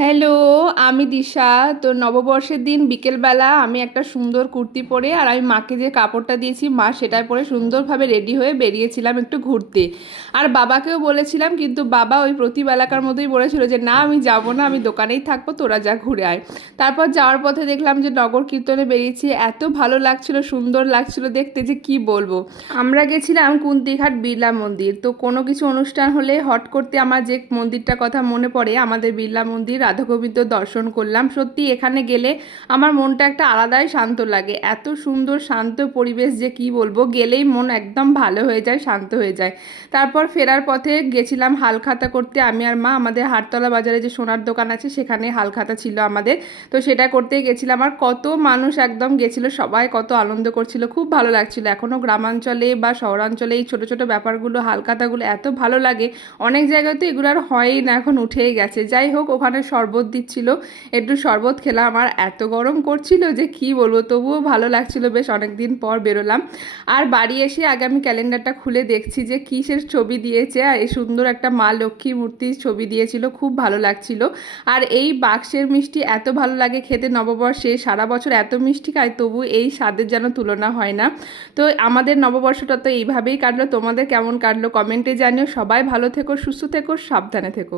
Hello, আমি দিশা। তো নববর্ষের দিন বিকেলবেলা আমি একটা সুন্দর কুর্তি পরে আর আমি মাকে যে কাপড়টা দিয়েছি মা সেটাই পরে সুন্দরভাবে রেডি হয়ে বেরিয়েছিলাম একটু ঘুরতে। আর বাবাকেও বলেছিলাম, কিন্তু বাবা ওই প্রতিবেলাকার মতোই বলেছিল যে না আমি যাব না, আমি দোকানেই থাকবো, তোরা যা ঘুরে আয়। তারপর যাওয়ার পথে দেখলাম যে নগর কীর্তনে বেরিয়েছি, এত ভালো লাগছিল, সুন্দর লাগছিল দেখতে যে কি বলবো। আমরা গেছিলাম কুন্তিঘাট বিড়লা মন্দির। তো কোনো কিছু অনুষ্ঠান হলে হট করতে আমার যে মন্দিরটার কথা মনে পড়ে, আমাদের বিড়লা মন্দির, রাধাগোবিন্দ দর্শন করলাম। সত্যি এখানে গেলে আমার মনটা একটা আলাদাই শান্ত লাগে, এত সুন্দর শান্ত পরিবেশ যে কি বলবো, গেলেই মন একদম ভালো হয়ে যায়, শান্ত হয়ে যায়। তারপর ফেরার পথে গেছিলাম হালখাতা করতে, আমি আর মা। আমাদের হাটতলা বাজারে যে সোনার দোকান আছে সেখানে হালখাতা ছিল আমাদের, তো সেটা করতেই গেছিলাম। আর কত মানুষ একদম গেছিল, সবাই কত আনন্দ করছিল, খুব ভালো লাগছিল। এখনও গ্রামাঞ্চলে বা শহরাঞ্চলে এই ছোটো ছোটো ব্যাপারগুলো, হালখাতাগুলো এত ভালো লাগে। অনেক জায়গায় তো এগুলো আর হয়ই না, এখন উঠেই গেছে। যাই হোক, ওখানে শরবত দিচ্ছিল, একটু শরবত খেলাম। আমার এত গরম করছিল যে কি বলবো, তবুও ভালো লাগছিল, বেশ অনেক দিন পর বেরোলাম। আর বাড়ি এসে আগে আমি ক্যালেন্ডারটা খুলে দেখছি যে কিসের ছবি দিয়েছে, আর এই সুন্দর একটা মা লক্ষ্মী মূর্তির ছবি দিয়েছিল, খুব ভালো লাগছিল। আর এই বাক্সের মিষ্টি এত ভালো লাগে খেতে নববর্ষে, সারা বছর এত মিষ্টি খাই তবু এই স্বাদের যেন তুলনা হয় না। তো আমাদের নববর্ষটা তো এইভাবেই কাটলো। তোমাদের কেমন কাটলো কমেন্টে জানিও। সবাই ভালো থেকো, সুস্থ থেকো, সাবধানে থেকো।